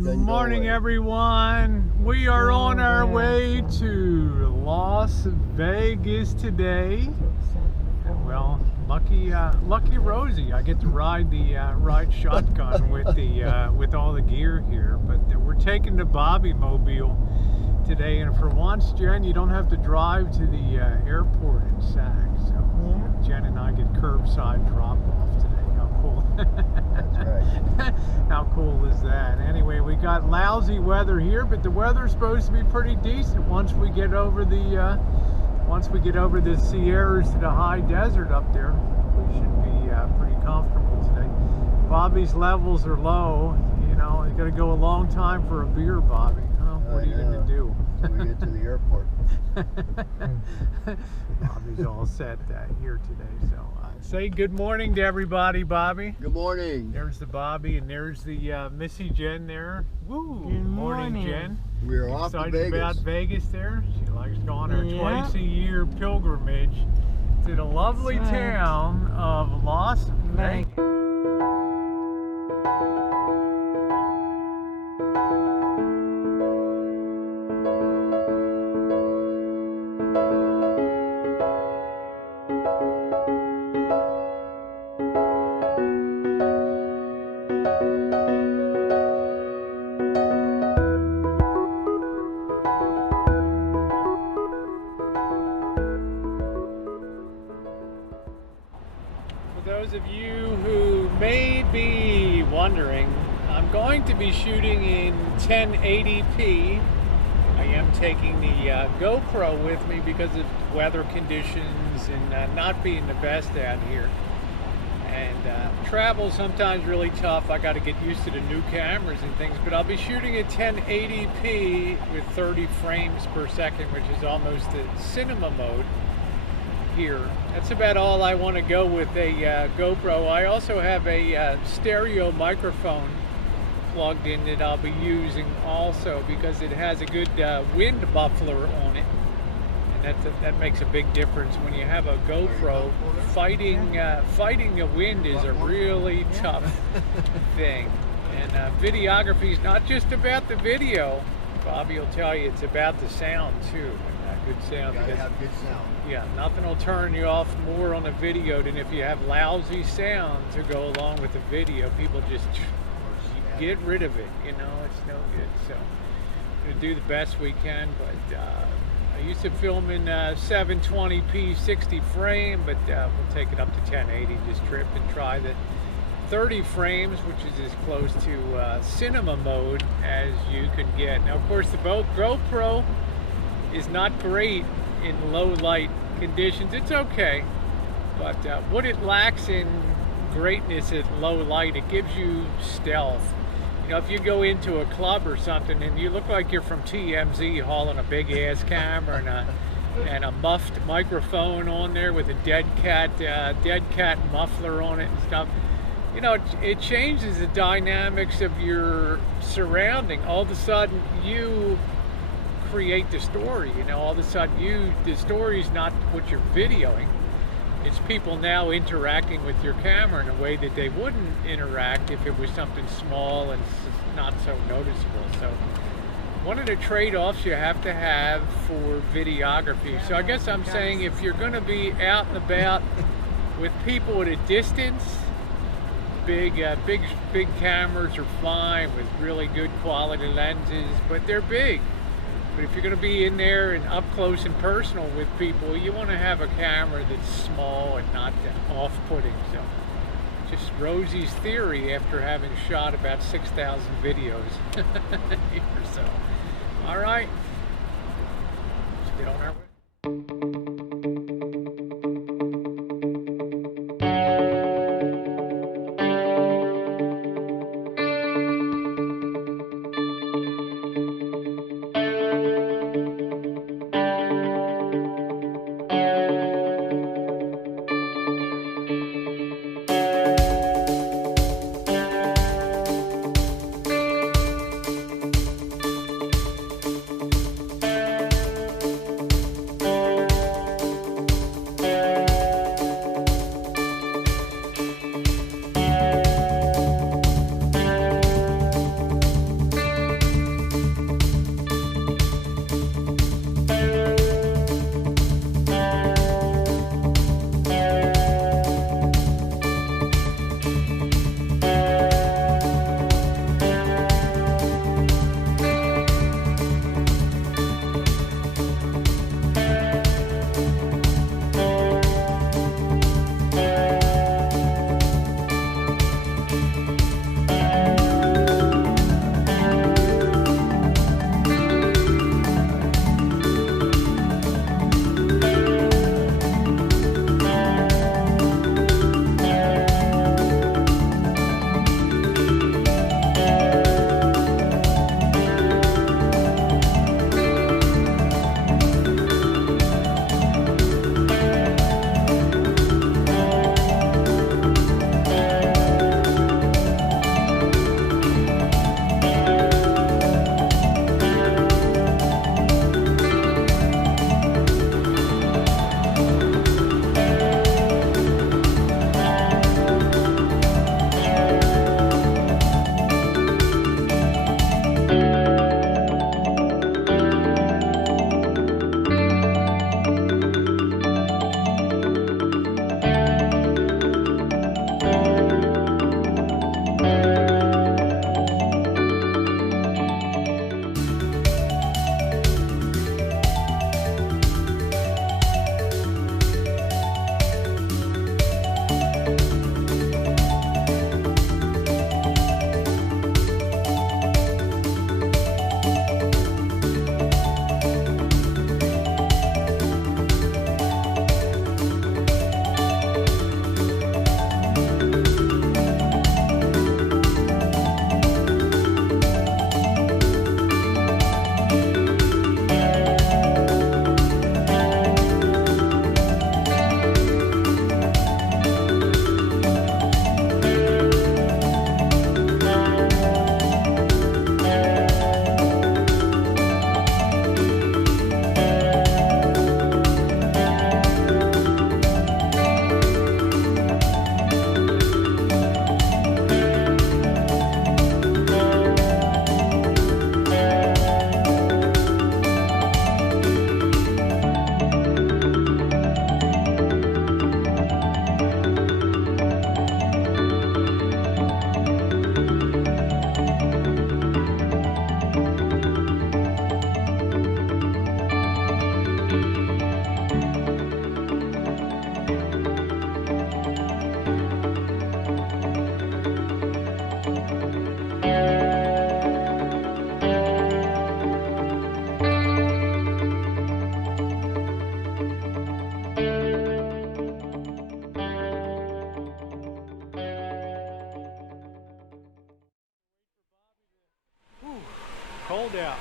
Good morning, everyone. We are on our way to Las Vegas today. Well, lucky Rosie. I get to ride the ride shotgun with all the gear here. But we're taking the Bobby Mobile today, and for once, Jen, you don't have to drive to the airport in Sac. So Jen and I get curbside drop off today. How cool! That's right. How cool is that? Anyway, we got lousy weather here, but the weather's supposed to be pretty decent once we get over the Sierras to the high desert up there. We should be pretty comfortable today. Bobby's levels are low. You know, you got to go a long time for a beer, Bobby. Oh, what are you going to do? When we get to the airport. Bobby's all set here today. So say good morning to everybody, Bobby. Good morning. There's the Bobby, and there's the Missy Jen there. Woo! Good morning, Jen. We're off to Excited Vegas. about Vegas there. She likes going her twice-a-year pilgrimage to the lovely town of Las Vegas. For those of you who may be wondering, I'm going to be shooting in 1080p. I am taking the GoPro with me because of weather conditions and not being the best out here. And travel sometimes really tough. I got to get used to the new cameras and things, but I'll be shooting at 1080p with 30 frames per second, which is almost the cinema mode here. That's about all I want to go with a GoPro. I also have a stereo microphone plugged in that I'll be using also because it has a good wind muffler on it, and that makes a big difference when you have a GoPro. Fighting the wind is a really tough thing, and videography is not just about the video. Bobby will tell you it's about the sound too. Good sound. You gotta have good sound. Yeah, nothing will turn you off more on a video than if you have lousy sound to go along with the video. People just get rid of it, you know, it's no good. So we're gonna do the best we can, but I used to film in 720p 60 frame, but we'll take it up to 1080, just trip and try the 30 frames, which is as close to cinema mode as you can get. Now, of course, the GoPro is not great in low light conditions. It's okay, but what it lacks in greatness at low light, it gives you stealth. You know, if you go into a club or something and you look like you're from TMZ hauling a big ass camera and a muffed microphone on there with a dead cat muffler on it and stuff, you know, it changes the dynamics of your surrounding. All of a sudden you create the story, you know, all of a sudden the story's not what you're videoing, it's people now interacting with your camera in a way that they wouldn't interact if it was something small and not so noticeable. So one of the trade-offs you have to have for videography. So I guess I'm saying if you're going to be out and about with people at a distance, big cameras are fine with really good quality lenses, but they're big. But if you're going to be in there and up close and personal with people, you want to have a camera that's small and not off-putting. So, just Rosie's theory after having shot about 6,000 videos here. So, all right, let's get on our way. cold out.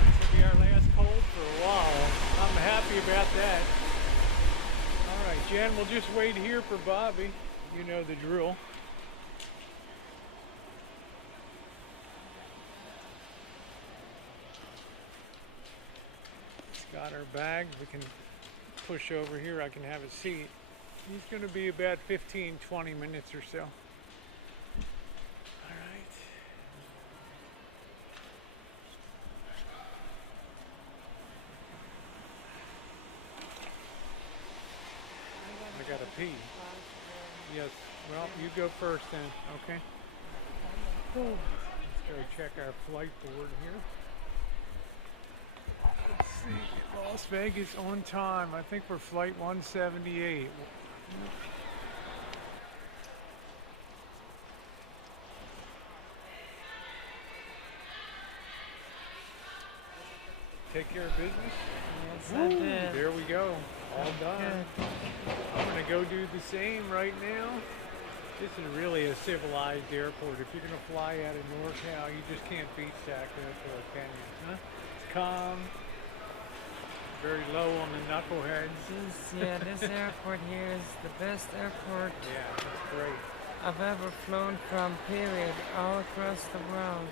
This will be our last cold for a while. I'm happy about that. All right, Jen, we'll just wait here for Bobby. You know the drill. It's got our bag. We can push over here. I can have a seat. He's going to be about 15, 20 minutes or so. All right. I got to pee. Yes. Well, you go first then. Okay. Let's go check our flight board here. Let's see. Las Vegas on time. I think we're flight 178. Take care of business? Yes, I did. There we go. All done. Good. I'm going to go do the same right now. This is really a civilized airport. If you're going to fly out of NorCal, you just can't beat Sac Airport, can you? Huh? It's calm. Very low on the knuckleheads. This airport here is the best airport Yeah, that's great. I've ever flown from, period, all across the world.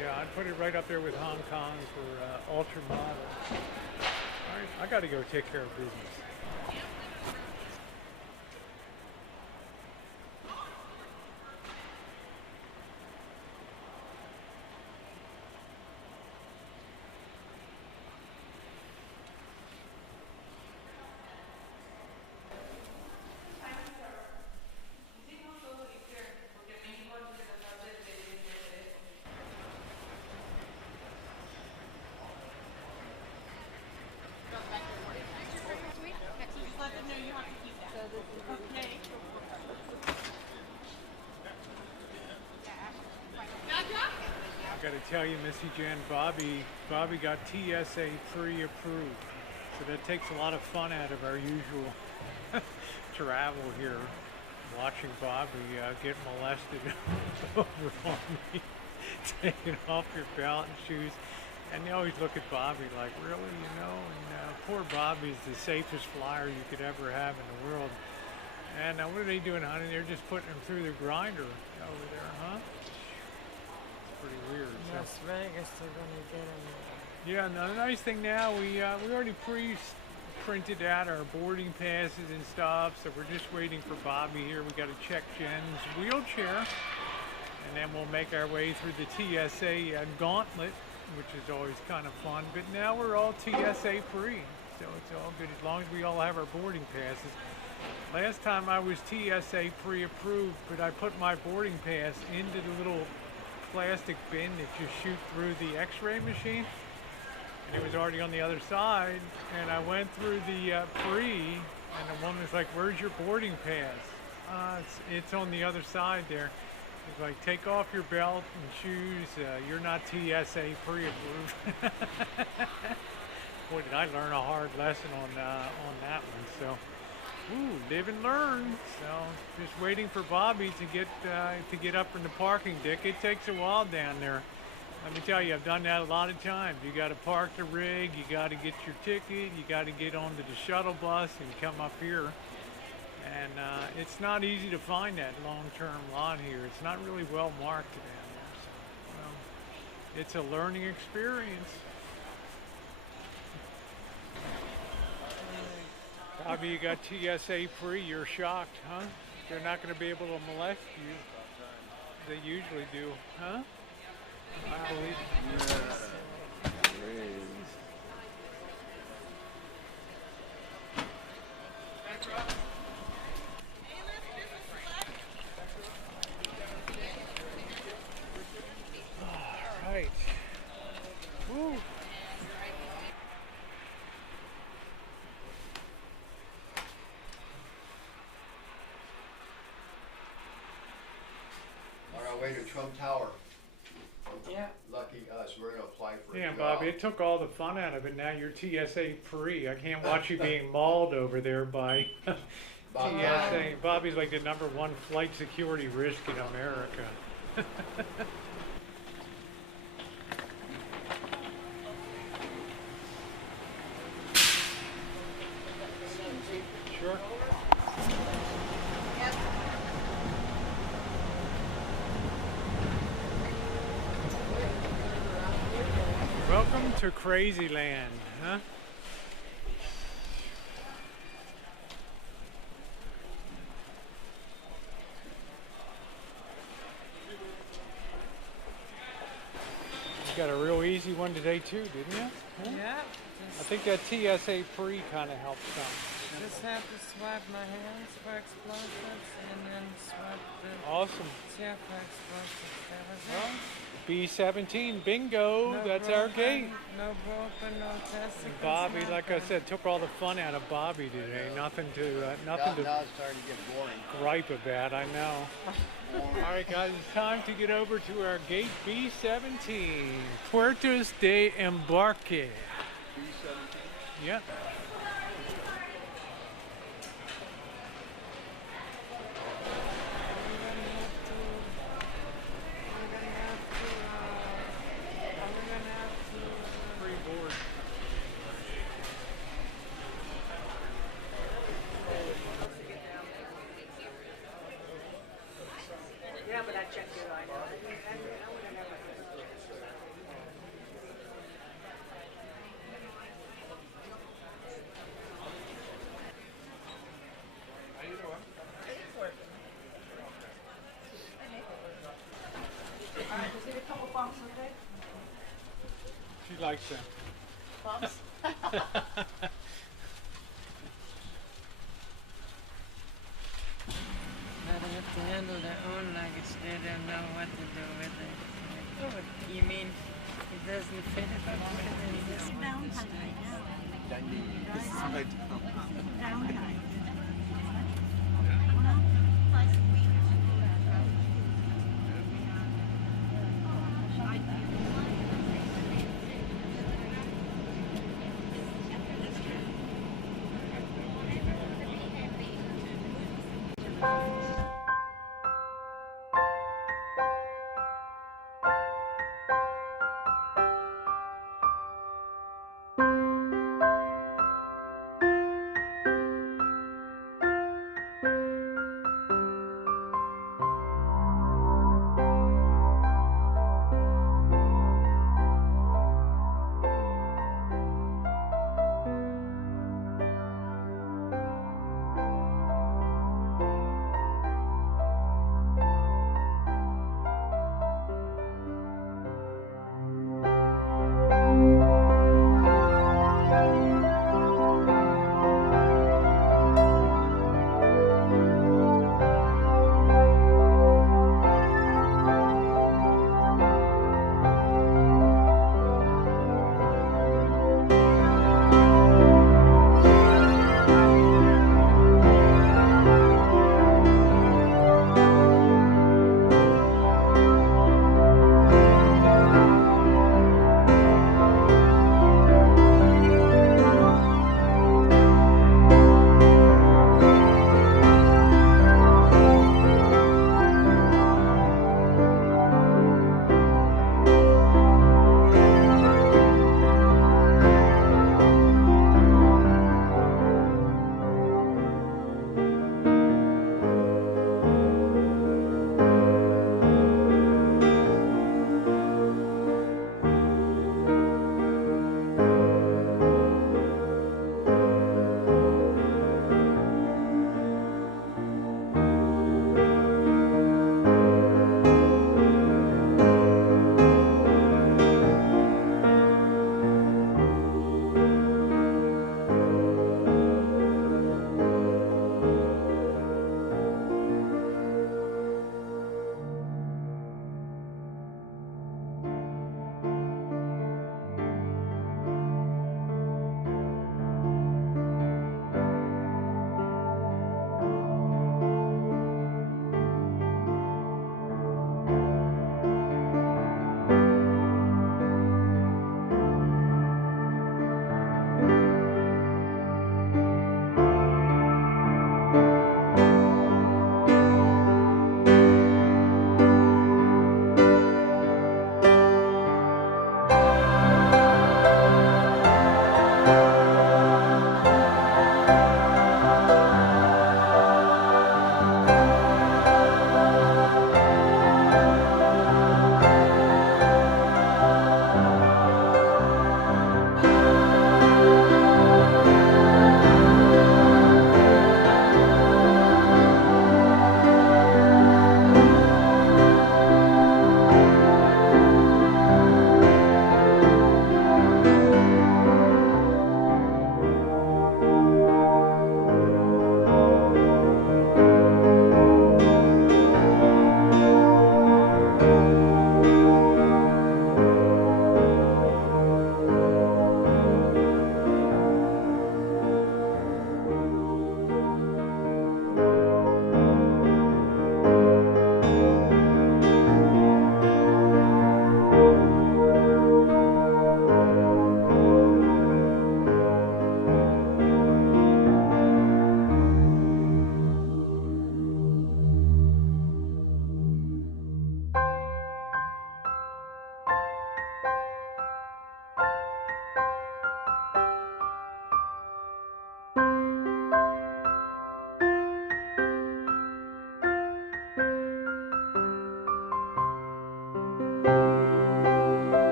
Yeah, I'd put it right up there with Hong Kong for ultra model. All right, I got to go take care of business. I got to tell you, Missy Jan, Bobby got TSA pre-approved, so that takes a lot of fun out of our usual travel here. Watching Bobby get molested over on me, taking off your belt and shoes, and you always look at Bobby like, really, you know? And poor Bobby's the safest flyer you could ever have in the world. And what are they doing, honey? They're just putting him through the grinder over there, huh? Pretty weird. Las Vegas, they're gonna get in there. Yeah, no, the nice thing now, we already printed out our boarding passes and stuff, so we're just waiting for Bobby here. We got to check Jen's wheelchair, and then we'll make our way through the TSA gauntlet, which is always kind of fun. But now we're all TSA free, so it's all good as long as we all have our boarding passes. Last time I was TSA pre-approved, but I put my boarding pass into the little plastic bin that you shoot through the x-ray machine, and it was already on the other side, and I went through the pre, and the woman was like, where's your boarding pass? It's on the other side there. It's like, take off your belt and shoes, you're not TSA pre-approved. Boy, did I learn a hard lesson on that one. So ooh, live and learn. So just waiting for Bobby to get up in the parking deck. It takes a while down there. Let me tell you, I've done that a lot of times. You got to park the rig, you got to get your ticket, you got to get onto the shuttle bus and come up here. And it's not easy to find that long-term lot here. It's not really well marked down there. So, it's a learning experience. Bobby, you got TSA free, you're shocked, huh? They're not going to be able to molest you. They usually do, huh? I believe. All right. Woo. On our way to Trump Tower. Yeah. Lucky us, we're gonna apply for a Yeah, job. Bobby, it took all the fun out of it. Now you're TSA free. I can't watch you being mauled over there by TSA. Bobby's like the #1 flight security risk in America. Welcome to Crazy Land, huh? You got a real easy one today too, didn't you? Huh? Yeah. I think that TSA pre kind of helped some. Just have to swipe my hands for explosives and then swipe the Awesome. chair for explosives. That was Well, it. B-17, bingo, No that's our broken, gate. No broken, no testicles. Bobby, like I nothing. said, took all the fun out of Bobby today. Nothing to Now it's starting to get boring. gripe about, I know. All right, guys, it's time to get over to our gate B-17, Puertos de Embarque. B-17. Yep. Free board. Yeah, but I checked it, I know. I would have never. All right, just need a couple bumps, okay? She likes them. Bumps? They have to handle their own luggage. They don't know what to do with it. Oh, you mean it doesn't fit if I put it in this one? Downtime right now. Downtime.